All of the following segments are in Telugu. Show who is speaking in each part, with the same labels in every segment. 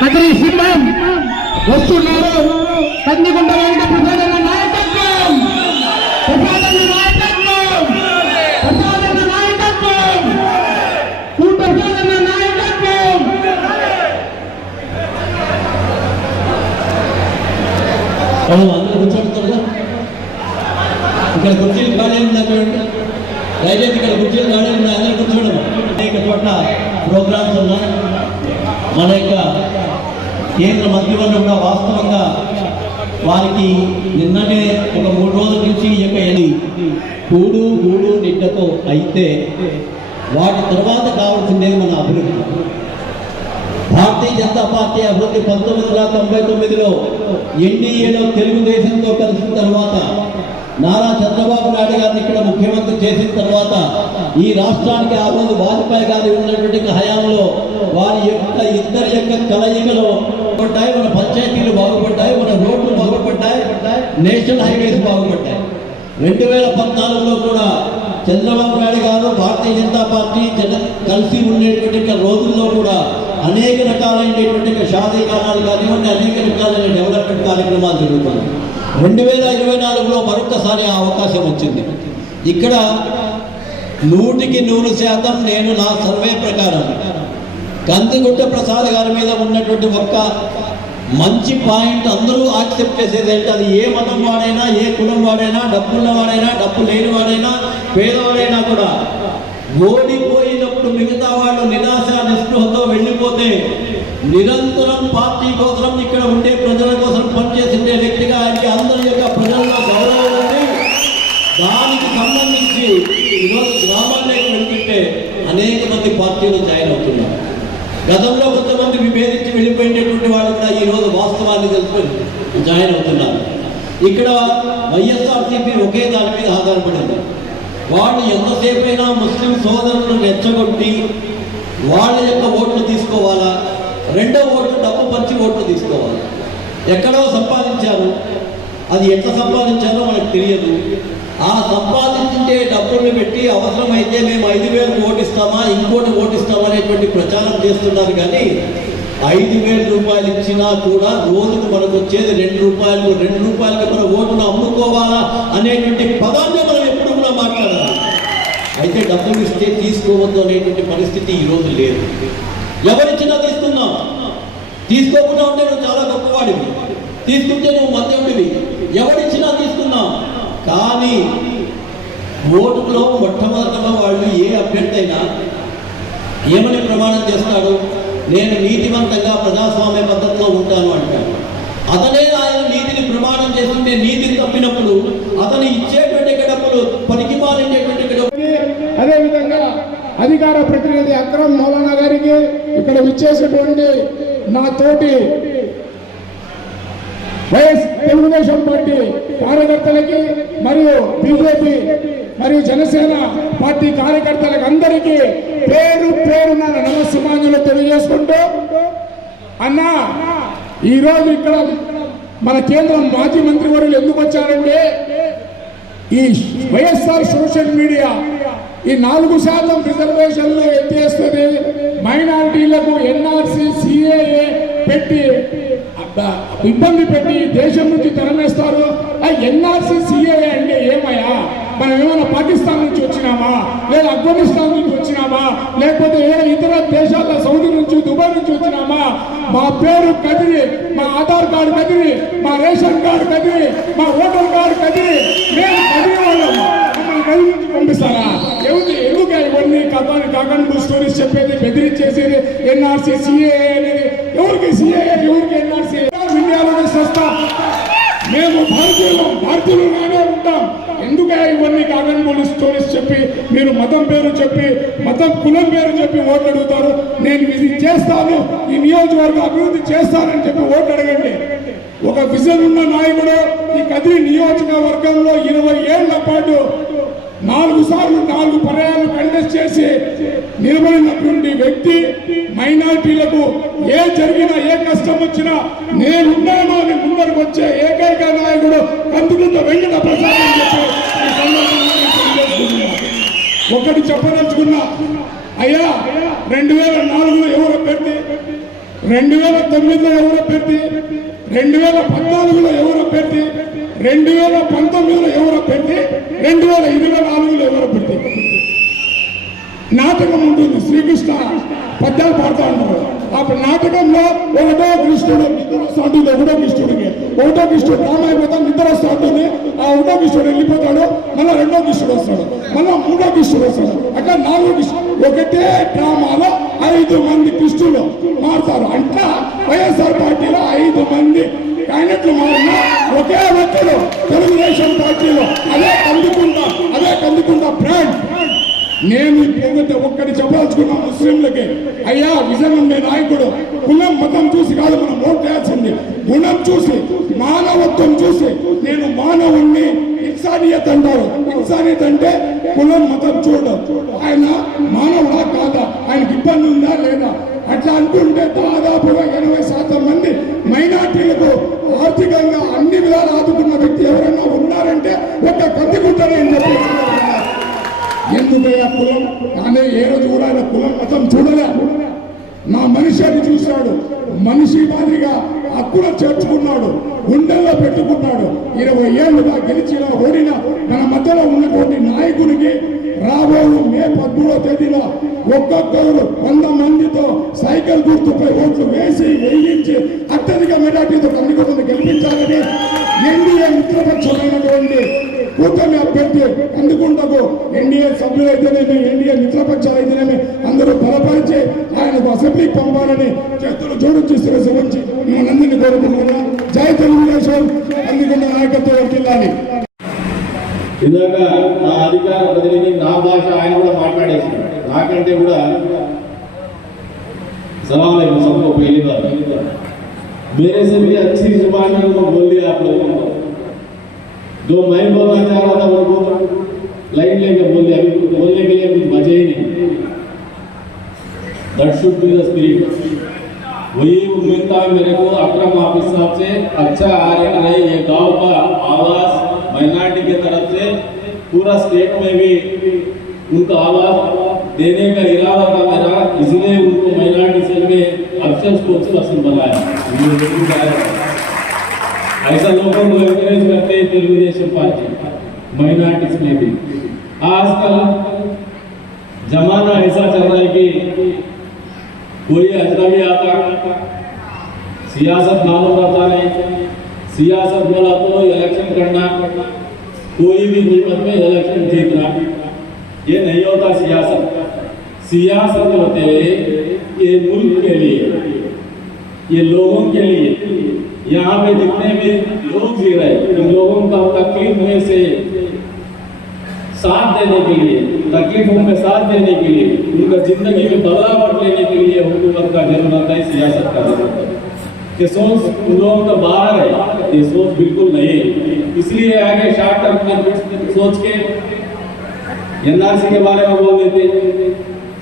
Speaker 1: శ్రీ సింహం వస్తున్నారు కందిగుంట వెంకట ప్రసాదన్న నాయకత్వం. ప్రసాదన్న నాయకత్వం. ప్రసాదన్న నాయకత్వం. ప్రసాదన్న నాయకత్వం.
Speaker 2: అందరూ కూర్చోబెడతారు ఇక్కడ కుర్చీలు ఖాళీ ఉందా చూడండి. దయచేసి ఇక్కడ కుర్చీలు ఖాళీ ఉందా అందరూ కూర్చోండి. అనేక చోట్ల ప్రోగ్రామ్స్ ఉన్నాయి. మన యొక్క కేంద్ర మంత్రివర్గం కూడా వాస్తవంగా వారికి నిన్ననే ఒక మూడు రోజుల నుంచి ఈ యొక్క ఎలి గూడు నిడ్డతో అయితే వాటి తర్వాత కావాల్సిందే మన అభివృద్ధి. భారతీయ జనతా పార్టీ అభివృద్ధి పంతొమ్మిది వందల తొంభై తొమ్మిదిలో ఎన్డీఏలో తెలుగుదేశంతో కలిసిన తర్వాత నారా చంద్రబాబు నాయుడు గారిని ఇక్కడ ముఖ్యమంత్రి చేసిన తర్వాత ఈ రాష్ట్రానికి ఆ రోజు వాజ్పేయి గారి ఉన్నటువంటి హయాంలో వారి యొక్క ఇద్దరి యొక్క కలయికలో పడ్డాయి మన పంచాయతీలు బాగుపడ్డాయి మన రోడ్లు బాగుపడ్డాయి నేషనల్ హైవేస్ బాగుపడ్డాయి. రెండు వేల పద్నాలుగులో కూడా చంద్రబాబు నాయుడు గారు భారతీయ జనతా పార్టీ జన కలిసి ఉండేటువంటి రోజుల్లో కూడా అనేక రకాలైనటువంటి షాదీకరణాలు కానివ్వండి అనేక రకాలైన డెవలప్మెంట్ కార్యక్రమాలు జరుగుతున్నాయి. రెండు వేల ఇరవై నాలుగులో మరొకసారి ఆ అవకాశం వచ్చింది. ఇక్కడ నూటికి నూరు శాతం నేను నా సర్వే ప్రకారం కందిగుట్ట ప్రసాద్ గారి మీద ఉన్నటువంటి ఒక్క మంచి పాయింట్ అందరూ యాక్సెప్ట్ చేసేది ఏంటి? అది ఏ మతం వాడైనా ఏ కులం వాడైనా డబ్బున్న వాడైనా డబ్బు లేని వాడైనా పేదవాడైనా కూడా ఓడిపోయినప్పుడు మిగతా వాళ్ళు నిరాశ నిస్పృహతో వెళ్ళిపోతే నిరంతరం పార్టీలో జాయిన్ అవుతున్నారు. గతంలో కొంతమంది విభేదించి వెళ్ళిపోయినటువంటి వాళ్ళు కూడా ఈ రోజు వాస్తవాన్ని తెలుసుకొని జాయిన్ అవుతున్నారు. ఇక్కడ వైఎస్ఆర్సీపీ ఒకే దాని మీద ఆధారపడింది. వాళ్ళు ఎంతసేపు అయినా ముస్లిం సోదరులను రెచ్చగొట్టి వాళ్ళ యొక్క ఓట్లు తీసుకోవాలా? రెండో ఓట్లు డబ్బు పంచి ఓట్లు తీసుకోవాలి? ఎక్కడో సంపాదించారు. అది ఎట్లా సంపాదించారో మనకు తెలియదు. ఆ సంపాదించే డబ్బుల్ని పెట్టి అవసరమైతే మేము ఐదు వేలకు ఓటిస్తామా ఇంకోటి ఓటిస్తామా అనేటువంటి ప్రచారం చేస్తున్నారు కానీ ఐదు వేల రూపాయలు ఇచ్చినా కూడా రోజుకు మనకు వచ్చేది రెండు రూపాయలు రెండు రూపాయలకి మన ఓటును అమ్ముకోవాలా అనేటువంటి పదాన్ని మనం ఎప్పుడు కూడా మాట్లాడాలి అయితే డబ్బులు ఇస్తే తీసుకోవద్దు అనేటువంటి పరిస్థితి ఈరోజు లేదు. ఎవరిచ్చినా తీసుకుందాం తీసుకోకుండా ఉంటే నువ్వు చాలా గొప్పవాడివి. తీసుకుంటే నువ్వు మధ్యవుడివి ఎవరిచ్చినా తీసుకుందాం కానీ ఓటులో మొట్టమొదటగా వాళ్ళు ఏ అభ్యర్థి అయినా ఏమని ప్రమాణం చేస్తాడు? నేను నీతివంతంగా ప్రజాస్వామ్య పద్ధతిలో ఉంటాను అంటాడు. అతనే ఆయన నీతిని ప్రమాణం చేస్తుంటే నీతిని తప్పినప్పుడు అతను ఇచ్చేటువంటి డబ్బులు పనికి మారేటువంటి డబ్బులు
Speaker 1: అదేవిధంగా అధికార ప్రతినిధి అక్రమ్ మౌలానా గారికి ఇక్కడ విచ్చేసినటువంటి నా తోటి వైఎస్ తెలుగుదేశం పార్టీ కార్యకర్తలకి మరియు బీజేపీ మరియు జనసేన పార్టీ కార్యకర్తలకు అందరికీ పేరు పేరున నమస్సుమాన్యులు తెలియజేసుకుంటూ అన్నా ఈరోజు ఇక్కడ మన కేంద్రం మాజీ మంత్రివర్యులు ఎందుకు వచ్చారంటే ఈ వైఎస్ఆర్ సోషల్ మీడియా ఈ నాలుగు శాతం రిజర్వేషన్లు ఎత్తేస్తుంది మైనారిటీలకు ఎన్ఆర్సీ సిఏఏ పెట్టి ఇబ్బంది పెట్టి దేశం నుంచి తరమేస్తారు. ఎన్ఆర్సీ సిఏఏ మనం ఏమైనా పాకిస్తాన్ నుంచి వచ్చినామా? లేదా ఆఫ్ఘనిస్తాన్ నుంచి వచ్చినామా? లేకపోతే ఏ ఇతర దేశాల సౌదీ నుంచి దుబాయ్ నుంచి వచ్చినామా? మా పేరు కదిరి మా ఆధార్ కార్డు కదిరి మా రేషన్ కార్డు కదిరి మా ఓటర్ కార్డు కదిరి. మేము కదిరి వాళ్ళం. మమ్మల్ని కదిరి నుంచి పంపిస్తారా? ఎవరికి ఎందుకు ఇవన్నీ కథాని కాకుండా స్టోరీస్ చెప్పేది బెదిరించేసేది ఎన్ఆర్సీ సిఏ అనేది? ఎవరికి సిఏ? ఎవరికి ఎన్ఆర్సీ? ఇండియాలోనే సంస్థ. మేము భారతీయులు భారతీయులుగానే ఉంటాం. అందుకే ఇవన్నీ కాగన్మూలి స్టోరీస్ చెప్పి మీరు మతం పేరు చెప్పి మతం కులం పేరు చెప్పి ఓట్లు అడుగుతారు. నేను ఇది చేస్తాను ఈ నియోజకవర్గం అభివృద్ధి చేస్తానని చెప్పి ఓట్లు అడగండి. ఒక విజన్ ఉన్న నాయకుడు ఈ కదిరి నియోజకవర్గంలో ఇరవై ఏళ్ళ పాటు నాలుగు సార్లు నాలుగు పర్యాలు కంటెస్ట్ చేసి నిలబడినటువంటి వ్యక్తి మైనారిటీలకు ఏ జరిగినా ఏ కష్టం వచ్చినా నేనున్నాను అని ముందరకు వచ్చే ఏకైక నాయకుడు కందుకుంట వెంకట ప్రసాద్ ఒకటి చెప్పదలుచుకున్నా. అయ్యా రెండు వేల నాలుగులో ఎవరు అభ్యర్థి? రెండు వేల తొమ్మిదిలో ఎవరు అభ్యర్థి? రెండు వేల పద్నాలుగులో ఎవరు అభ్యర్థి? రెండు వేల పంతొమ్మిదిలో ఎవరు అభ్యర్థి? రెండు వేల ఇరవై నాలుగులో ఎవరు అభ్యర్థి? నాటకం ఉంటుంది శ్రీకృష్ణ పద్యాలు పాడుతూ ఉంటారు. అప్పుడు నాటకంలో ఒకటో కృష్ణుడు నిద్ర వస్తూ ఉంటుంది ఒకటో కృష్ణుడికి. ఒకటో కృష్ణుడు డ్రామా నిద్ర వస్తూ ఉంటుంది ఆ ఒకటో కృష్ణుడు వెళ్ళిపోతాడు మళ్ళీ రెండో కృష్ణుడు వస్తాడు. మళ్ళీ మూడో కృష్ణుడు వస్తాడు అక్కడ నాలుగు కృష్ణుడు ఒకటే డ్రామాలో ఐదు మంది కృష్ణులు మారుతారు. అట్లా వైఎస్ఆర్ పార్టీలో ఐదు మంది క్యాండిడేట్లు మారిన ఒకే వ్యక్తులు తెలుగుదేశం పార్టీలో అదే కందుకుంట అదే కందుకుంట బ్రాండ్ నేను ఏదైతే ఒక్కటి చెప్పదలుచుకున్నా ముస్లింలకి అయ్యా విజయం ఉండే నాయకుడు కులం మతం చూసి కాదు మనం ఓట్ వేయాల్సింది. గుణం చూసి మానవత్వం చూసి నేను మానవుణ్ణి ఇన్సానియత్ అంటారు. ఇన్సానియత్ అంటే కులం మతం చూడడం. ఆయన మానవుడా కాదా? ఆయనకి ఇబ్బంది ఉందా లేదా? అట్లా అంటుంటే దాదాపుగా ఎనభై శాతం మంది మైనార్టీలకు ఆర్థికంగా అన్ని ఏ రోజు కూడా ఆయన కులం మతం చూడలే. నా మనిషి అని చూశాడు. మనిషి మాదిరిగా హక్కున చేర్చుకున్నాడు. గుండెల్లో పెట్టుకున్నాడు. ఇరవై ఏళ్ళుగా గెలిచిన ఓడిన మన మధ్యలో ఉన్నటువంటి నాయకునికి రాబోయే మే పద్మూడో తేదీన ఒక్కొక్కరు వంద మందితో సైకిల్ గుర్తుపై ఓట్లు వేసి వేయించి అత్యధిక మెజార్టీతో కన్నుకొని గెలిపించాలని మిత్రపక్షమైనటువంటి కూటమి అభ్యర్థి అందుకుంటకు ఎన్డీఏ సభ్యులు అయితేనేమి ఎన్డీఏ మిత్రపక్షాలు అయితేనేమి అందరూ బలపరిచి ఆయనకు అసెంబ్లీకి పంపాలని చేతులు జోడించి శిరసించి మనందరినీ కోరుకుంటున్నాం జై తెలుగుదేశం అందుకున్న నాయకత్వం వర్తిల్లాలి
Speaker 3: ఇందాక నా అధికార ప్రతినిధి నా భాష ఆయన కూడా మాట్లాడేసాడు నాకంటే కూడా सवाल है सबको पहली बार मेरे से भी अच्छी जुबान में उन्होंने बोल दिया आप लोगों को जो मैं बोलना चाह रहा था, वो बहुत लाइन लेके बोल दिया, अभी बोलने के लिए कुछ बचे ही नहीं। That should be the spirit वही उम्मीद था मेरे को अक्रम ऑफ़िस साहब से अच्छा आ रहे कि ये गाँव का आवाज़ माइनॉरिटी की तरफ़ से पूरा स्टेट में भी उनका आवाज़ देने का इरादा था मेरा, इसलिए उनको माइनॉरिटी में अक्षर स्पोर्ट्स पर्सन बनाया। है। ऐसा लोगों को एनकरेज करते हैं, तेलुगुदेशम पार्टी। माइनॉरिटीज में भी। आजकल जमाना ऐसा चल रहा है कि कोई अजनबी आता सियासत मालूम रहता नहीं। सियासत बोला तो इलेक्शन करना। कोई भी कीमत में इलेक्शन जीतना ये नहीं होता सियासत। सियासत होते ये मुल्क के लिए, ये लोगों के लिए। यहाँ पे जितने भी लोग जी रहे इन लोगों का तकलीफ़ में से साथ देने के लिए, तकलीफों में साथ देने के लिए, उनका ज़िंदगी में बदलाव लेने के लिए हुकूमत का ज़रूरत है सियासत का ज़रूरत है। ये सोच उन लोगों का बाहर है, ये सोच बिल्कुल नहीं है। इसलिए आगे शार्ट टर्म में सोच के एनआरसी के बारे में बोल देते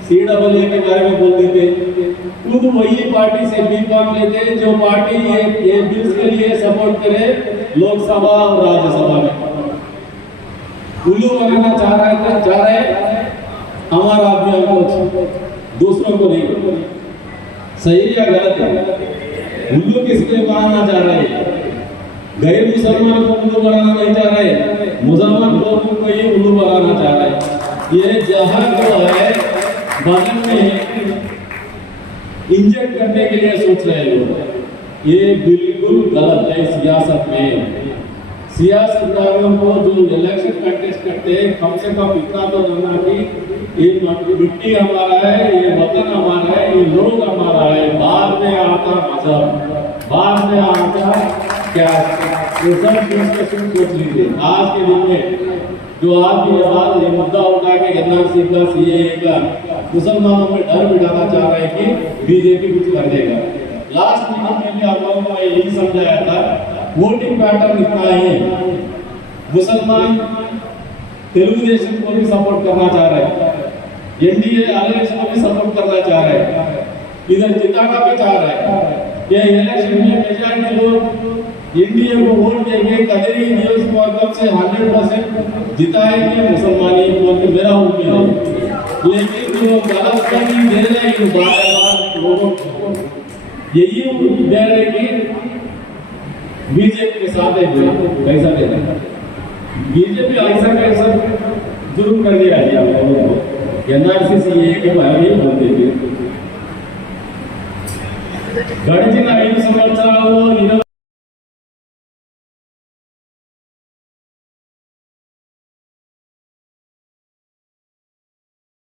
Speaker 3: सी डबल के बारे में बोल देते खुद वही पार्टी से बी कॉम लेते जो पार्टी ये ये बिल्स के लिए सपोर्ट करे लोकसभा और राज्यसभा में। उल्लू बनाना चाह रहा है चाह रहे हमारा आदमी हमको दूसरों को नहीं। सही या गलत है? उल्लू किस लिए बनाना चाह रहे हैं? गैर मुसलमान को उल्लू बनाना नहीं चाह रहे। मुसलमान लोगों को ही उल्लू बनाना चाह रहे ये जहाँ जो है बदन में इंजेक्ट करने के लिए सोच रहे हैं ये बिल्कुल गलत है सियासत में। सियासतदानों को जो इलेक्शन कंटेस्ट करते हैं, कम से कम इतना तो जानना कि ये मिट्टी हमारा है, ये वतन हमारा है, ये लोग हमारा है। बाद में आता मज़हब बाद में आता क्या? सब डिस्कशन सोच लीजिए। आज के दिन में जो आज की बात ये मुद्दा उठा के एनआरसी का सीए का मुसलमानों में डर बिठाना चाह रहे हैं कि बीजेपी कुछ कर देगा। लास्ट में भी आप लोगों को यही समझाया था वोटिंग पैटर्न इतना ही है। मुसलमान तेलुगु देशम को भी सपोर्ट करना चाह रहे हैं। एनडीए अलायंस को भी सपोर्ट करना चाह रहे हैं। इधर जिताना भी चाह रहे हैं। ये इलेक्शन में मेजॉरिटी लोग एनडीए को वोट देंगे, कदरी न्यूज़ माध्यम से 100 परसेंट जिताएँगे, मुसलमानी बोल के मेरा उम्मीद है। लेकिन जो गलत फहमी दे रहे हैं बार बार लोगों को। यही दे रहे कि बीजेपी के साथ है कैसा दे रहा बीजेपी ऐसा कैसा जुर्म कर दिया है आप लोगों को। एनआरसी ये के में बोलते थे గడిచిన ఐదు సంవత్సరాలు నిరవ